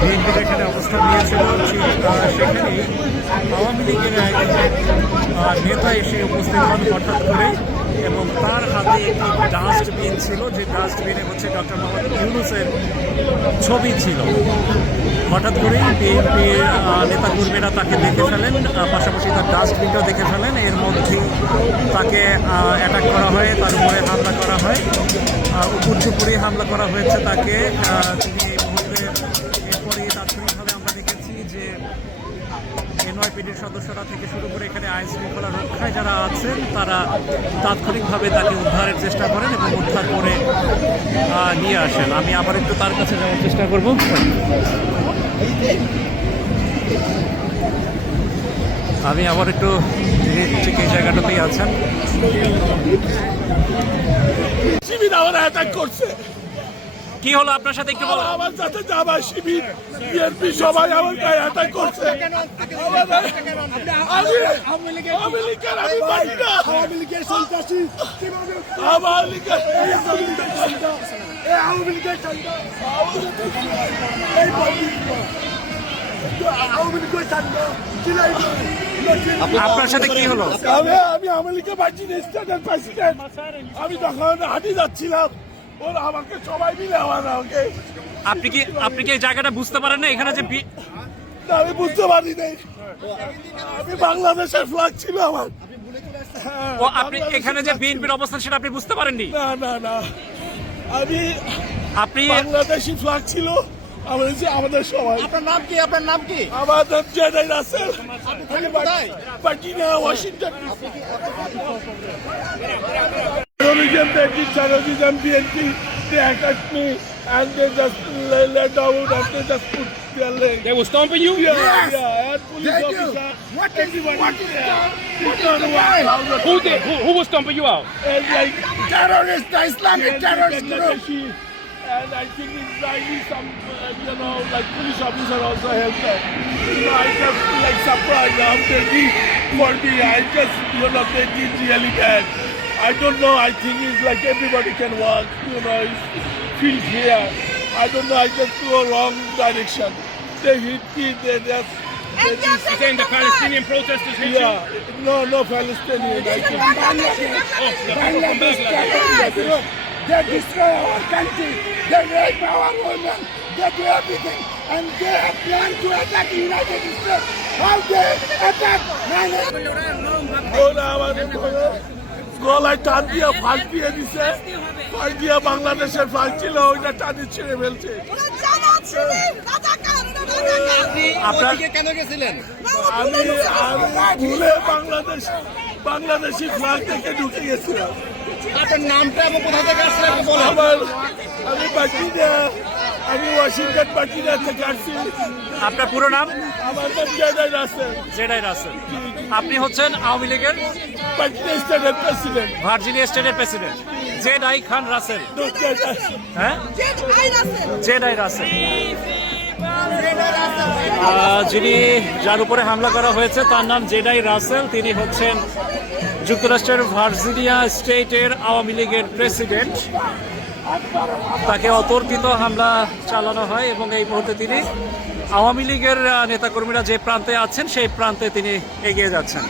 বিএনপির এখানে অবস্থান নিয়েছিল, সেখানেই আওয়ামী লীগের এক নেতা এসে উপস্থিত হন হঠাৎ করে, এবং তার হাতে একটি ডাস্টবিন ছিল, যে ডাস্টবিনে হচ্ছে ডক্টর মোহাম্মদ ইউনূসের ছবি ছিল। হঠাৎ করেই বিএনপির নেতাকর্মীরা তাকে দেখে ফেলেন, পাশাপাশি তার ডাস্টবিনটাও দেখে ফেলেন। এর মধ্যেই তাকে অ্যাটাক করা হয়, তার উপরে হামলা করা হয়, উপর্যুপুরি হামলা করা হয়েছে তাকে। তিনি এই মুহূর্তে এরপরে তাৎক্ষণিকভাবে আমরা দেখেছি যে এনওয়াইপিডির সদস্যরা থেকে শুরু করে এখানে আইন শৃঙ্খলা রক্ষায় যারা আছেন তারা তাৎক্ষণিকভাবে তাকে উদ্ধারের চেষ্টা করেন এবং উদ্ধার করে নিয়ে আসেন। আমি আবার একটু তার কাছে যাওয়ার চেষ্টা করব। আমি আবার একটু ঠিক এই জায়গাটাতেই আছেন। কি হলো আপনার সাথে একটু বলো। আমার সাথে জামা শিবির বিএনপি সবাই আমার গায়ে অ্যাটাক করছে। আমি পারি না। আওয়ামী লীগের সন্ত্রাসী, আওয়ামী লীগের আপনার সাথে কি হলো? আমি আওয়ামী লীগের স্টেটের প্রেসিডেন্ট। আমি তখন হাঁটি যাচ্ছিলাম, ওরা আমাকে সবাই মিলে আমাকে। আপনি কি এই জায়গাটা বুঝতে পারেন না এখানে যে আমি বুঝতে পারি নাই। আমি বাংলাদেশের ফ্ল্যাগ ছিল আমার। ও আপনি এখানে যে বিএনপির অবস্থান সেটা আপনি বুঝতে পারেননি? না না না, আপনি বাংলাদেশি ফ্ল্যাগ ছিল আমাদের সবাই। আপনার নাম কি? আপনার নাম কি? আমার নাম Jedi Russell, Virginia, Washington. Terrorism, BNP, they attacked me and they just let down and they just put their leg. They were stomping you? Yeah, Yes. yeah, and police officer. What is Who did? Who was stomping you out? And like terrorist, the Islamic terrorist group? Gaddafi. And I think Israeli, some, like police officer also helped them. I just like surprised after this for me. I just, they did really bad. I don't know, I think it's like everybody can walk, it's field here. I don't know, I just go wrong direction. They hit me, they just... You're saying the Palestinian protesters hit you? Yeah, no Palestinian. I think. They destroy our country, they rape our women, they do everything, and they have planned to attack the United States. How they attack? গলায় টান দিয়ে ফাঁক দিয়ে দিছে, ফাঁক দিয়ে বাংলাদেশের ফাঁক ছিল, ওইটা টানি ছিঁড়ে ফেলছে। কেন গেছিলেন? আমি ভুলে বাংলাদেশি ফ্ল্যাগ থেকে ঢুকে গেছিলাম। আপনার নামটা এবং কোথা থেকে আসলেন? আমি আমি ওয়াশিংটন ভার্জিনিয়া থেকে আসছি। আপনার পুরো নাম? আমার নাম জেডাই রাসেল। জেডাই রাসেল। আপনি হচ্ছেন আওয়ামী লীগের স্টেটের প্রেসিডেন্ট, ভার্জিনিয়া স্টেটের প্রেসিডেন্ট জেডাই খান রাসেল। হ্যাঁ, জেডাই রাসেল, যিনি যার উপরে হামলা করা হয়েছে তার নাম জেডাই রাসেল। তিনি হচ্ছেন যুক্তরাষ্ট্রের ভার্জিনিয়া স্টেটের আওয়ামী লীগের প্রেসিডেন্ট। তাকে অতর্কিত হামলা চালানো হয় এবং এই মুহূর্তে তিনি আওয়ামী লীগের নেতাকর্মীরা যে প্রান্তে আছেন সেই প্রান্তে তিনি এগিয়ে যাচ্ছেন।